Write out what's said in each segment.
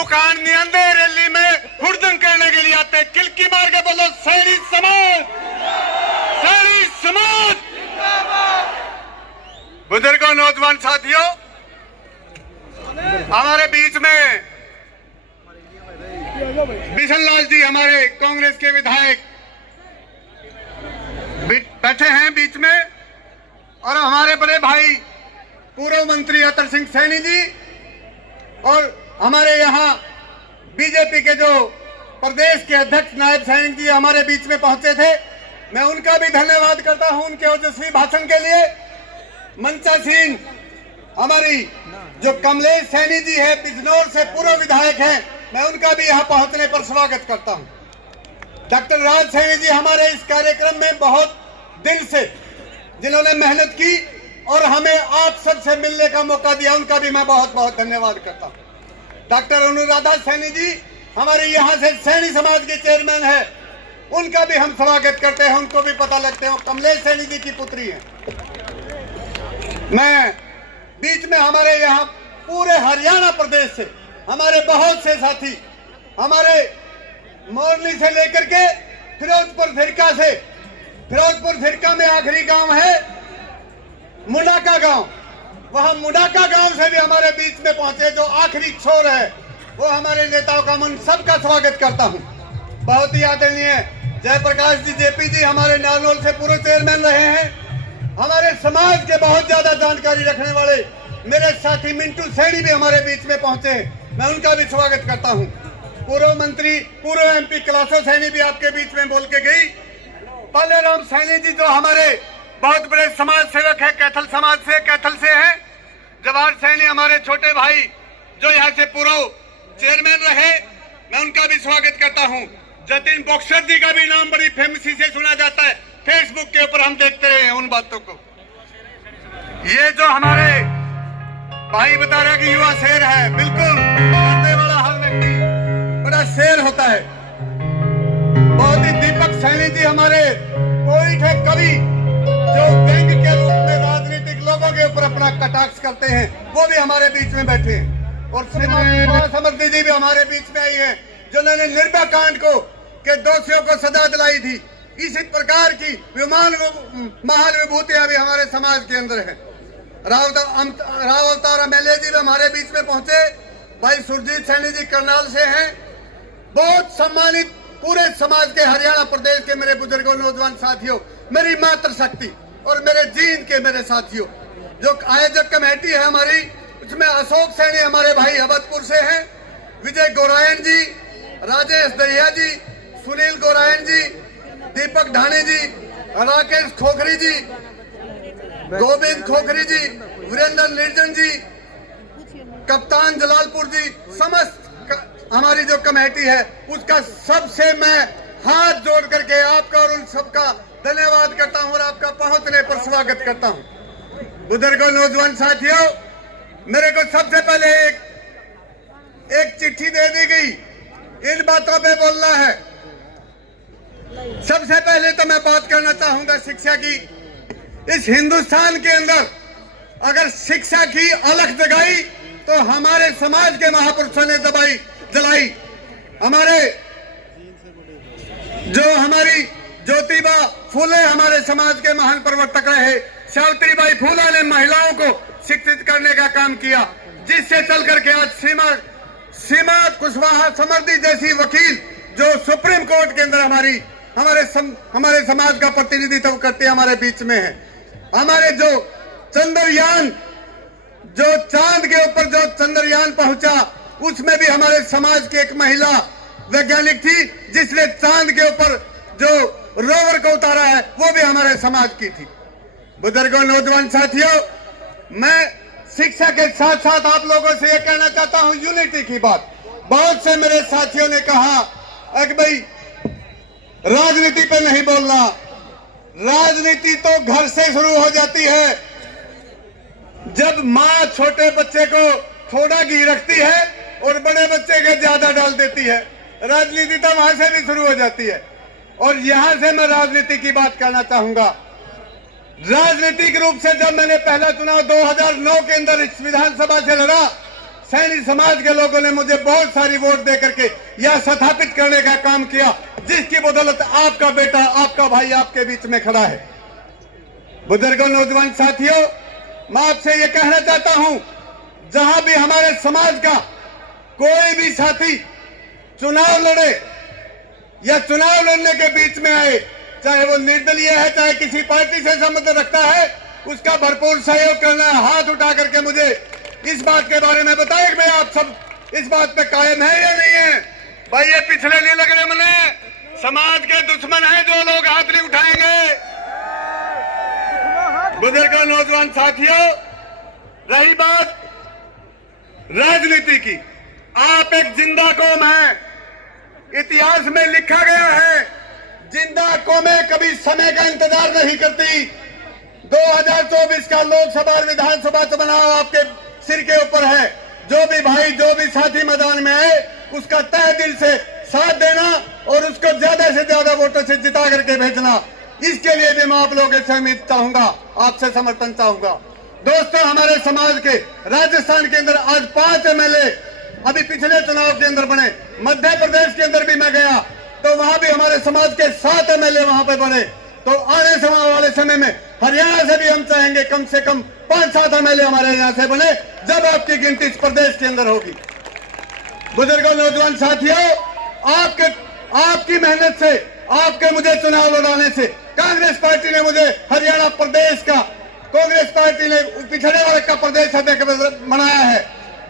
मुकान नियंदे rally में हुड़दंग करने के लिए आते, किलकी मार के बोलो सैनी समाज, सैनी समाज। बुजुर्गों, नौजवान साथियों, हमारे बीच में बिशन लाल जी, हमारे कांग्रेस के विधायक बैठे हैं बीच में, और हमारे बड़े भाई पूर्व मंत्री अतर सिंह सैनी जी, और हमारे यहाँ बीजेपी के जो प्रदेश के अध्यक्ष नायब सैनी जी हमारे बीच में पहुंचे थे। मैं उनका भी धन्यवाद करता हूं उनके ओजस्वी भाषण के लिए। मंचासीन हमारी जो कमलेश सैनी जी है, बिजनौर से पूर्व विधायक हैं, मैं उनका भी यहाँ पहुंचने पर स्वागत करता हूं। डॉक्टर राज सैनी जी हमारे इस कार्यक्रम में बहुत दिल से जिन्होंने मेहनत की और हमें आप सबसे मिलने का मौका दिया, उनका भी मैं बहुत बहुत धन्यवाद करता हूं। डॉक्टर अनुराधा सैनी जी हमारे यहाँ से सैनी समाज के चेयरमैन है, उनका भी हम स्वागत करते हैं। उनको भी पता लगते हैं, कमलेश सैनी जी की पुत्री है। मैं बीच में हमारे यहाँ पूरे हरियाणा प्रदेश से हमारे बहुत से साथी, हमारे मोरनी से लेकर के फिरोजपुर फिरका से, फिरोजपुर फिरका में आखिरी गांव है मुंडाका गांव, वहां मुंडाका गांव से भी हमारे बीच में पहुंचे जो आखिरी छोर है, वो हमारे नेताओं का मन सबका स्वागत करता हूं। बहुत ही आदरणीय जयप्रकाश जी जेपी जी हमारे नारनौल से पूर्व चेयरमैन रहे हैं। हमारे समाज के बहुत ज्यादा जानकारी रखने वाले मेरे साथी मिंटू सैनी भी हमारे बीच में पहुंचे हैं, मैं उनका भी स्वागत करता हूं। पूर्व मंत्री, पूर्व एमपी कैलाशो सैनी भी आपके बीच में बोल के गई। पालेराम सैनी जी जो हमारे बहुत बड़े समाज सेवक है, कैथल समाज से, कैथल से हैं। जवाहर सैनी हमारे छोटे भाई जो यहाँ से पूर्व चेयरमैन रहे, मैं उनका भी स्वागत करता हूँ। जतिन बॉक्सर जी का भी नाम बड़ी फेमसी से सुना जाता है, फेसबुक के ऊपर हम देखते रहे हैं उन बातों को। ये जो हमारे भाई बता रहा कि युवा शेर है, बिल्कुल करने वाला हर व्यक्ति बड़ा शेर होता है। बहुत ही दीपक सैनी जी हमारे पोइट है, कवि, जो व्यंग के रूप में राजनीतिक लोगों के ऊपर अपना कटाक्ष करते हैं, वो भी हमारे बीच में बैठे हैं। और श्रीमान समर्थी जी भी हमारे बीच में आई है, जिन्होंने निर्भया कांड को के दोषियों को सजा दिलाई थी। इसी प्रकार की महान विभूतियां भी हमारे समाज के अंदर है। राव अवतार एमएलए जी भी हमारे बीच में पहुंचे। भाई सुरजीत सैनी जी करनाल से हैं, बहुत सम्मानित पूरे समाज के, हरियाणा प्रदेश के मेरे बुजुर्गों, नौजवान साथियों, मेरी मातृशक्ति और मेरे जीन के मेरे साथियों। जो आयोजक कमेटी है हमारी, उसमें अशोक सैनी हमारे भाई अवधपुर से हैं, विजय गोरायन जी, राजेश दहिया जी, सुनील गोरायन जी, दीपक ढाणी जी, राकेश खोखरी जी, गोविंद खोखरी जी, वीरेंद्र निर्जन जी, कप्तान जलालपुर जी, समस्त हमारी जो कमेटी है उसका सबसे मैं हाथ जोड़ करके आपका और उन सबका धन्यवाद करता हूं और आपका पहुंचने पर स्वागत करता हूं। बुजुर्गों, नौजवान साथियों, मेरे को सबसे पहले एक चिट्ठी दे दी गई, इन बातों पे बोलना है। सबसे पहले तो मैं बात करना चाहूंगा शिक्षा की। इस हिंदुस्तान के अंदर अगर शिक्षा की अलख जगाई तो हमारे समाज के महापुरुषों ने जलाई। हमारे जो हमारी ज्योतिबा फूले हमारे समाज के महान प्रवर्तक रहे, सावित्रीबाई फूले ने महिलाओं को शिक्षित करने का काम किया, जिससे चल करके आज सीमा कुशवाहा समर्दी जैसी वकील जो सुप्रीम कोर्ट के अंदर हमारे समाज का प्रतिनिधित्व करते हमारे बीच में है। हमारे जो चंद्रयान, जो चांद के ऊपर जो चंद्रयान पहुंचा, उसमें भी हमारे समाज की एक महिला वैज्ञानिक थी, जिसने चांद के ऊपर जो रोवर को उतारा है, वो भी हमारे समाज की थी। बुजुर्गों, नौजवान साथियों, मैं शिक्षा के साथ साथ आप लोगों से यह कहना चाहता हूं यूनिटी की बात। बहुत से मेरे साथियों ने कहा कि भाई राजनीति पे नहीं बोलना, राजनीति तो घर से शुरू हो जाती है। जब माँ छोटे बच्चे को थोड़ा घी रखती है और बड़े बच्चे के ज्यादा डाल देती है, राजनीति तो वहां से भी शुरू हो जाती है। और यहां से मैं राजनीति की बात करना चाहूंगा। राजनीतिक रूप से जब मैंने पहला चुनाव 2009 के अंदर इस विधानसभा से लड़ा, सैनी समाज के लोगों ने मुझे बहुत सारी वोट दे करके यह स्थापित करने का काम किया, जिसकी बदौलत आपका बेटा, आपका भाई आपके बीच में खड़ा है। बुजुर्गों, नौजवान साथियों, मैं आपसे ये कहना चाहता हूं, जहां भी हमारे समाज का कोई भी साथी चुनाव लड़े या चुनाव लड़ने के बीच में आए, चाहे वो निर्दलीय है, चाहे किसी पार्टी से संबंध रखता है, उसका भरपूर सहयोग करना है। हाथ उठा करके मुझे इस बात के बारे में बताएं कि भाई आप सब इस बात पे कायम है या नहीं है। भाई ये पिछले नहीं लग रहे, मैंने समाज के दुश्मन हैं जो लोग हाथ नहीं उठाएंगे। बुजुर्गों, नौजवान साथियों, रही बात राजनीति की, आप एक जिंदा कौम है। इतिहास में लिखा गया है, जिंदा कौमें कभी समय का इंतजार नहीं करती। 2024 का लोकसभा और विधानसभा चुनाव आपके सिर के ऊपर है। जो भी भाई, जो भी साथी मैदान में आए, उसका तहे दिल से साथ देना और उसको ज्यादा से ज्यादा वोटों से जिता करके भेजना। इसके लिए भी मैं आप लोगों से उम्मीद चाहूंगा, आपसे समर्थन चाहूंगा। दोस्तों, हमारे समाज के राजस्थान के अंदर आज 5 एमएलए अभी पिछले चुनाव के अंदर बने। मध्य प्रदेश के अंदर भी मैं गया तो वहां भी हमारे समाज के 7 एमएलए वहां पे बने। तो आने वाले समय में हरियाणा से भी हम चाहेंगे कम से कम 5-7 एमएलए हमारे यहाँ से बने, जब आपकी गिनती इस प्रदेश के अंदर होगी। बुजुर्गों, नौजवान साथियों, आपकी मेहनत से, आपके मुझे चुनाव लड़ाने से कांग्रेस पार्टी ने मुझे हरियाणा प्रदेश का, कांग्रेस पार्टी ने पिछड़े वर्ग का प्रदेश अध्यक्ष बनाया है,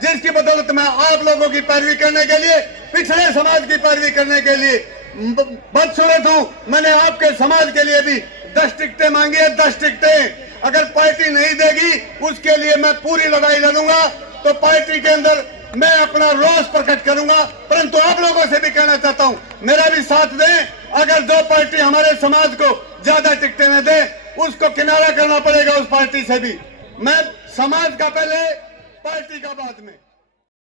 जिसकी बदौलत मैं आप लोगों की पैरवी करने के लिए, पिछड़े समाज की पैरवी करने के लिए बदसूरत हूं। मैंने आपके समाज के लिए भी 10 टिकटें मांगी है, 10 टिकटें। अगर पार्टी नहीं देगी उसके लिए मैं पूरी लड़ाई लड़ूंगा। तो पार्टी के अंदर मैं अपना रोष प्रकट करूंगा, परंतु आप लोगों से भी कहना चाहता हूं, मेरा भी साथ दें। अगर जो पार्टी हमारे समाज को ज्यादा टिकटें न दे, उसको किनारा करना पड़ेगा उस पार्टी से भी। मैं समाज का पहले, पार्टी का बाद में।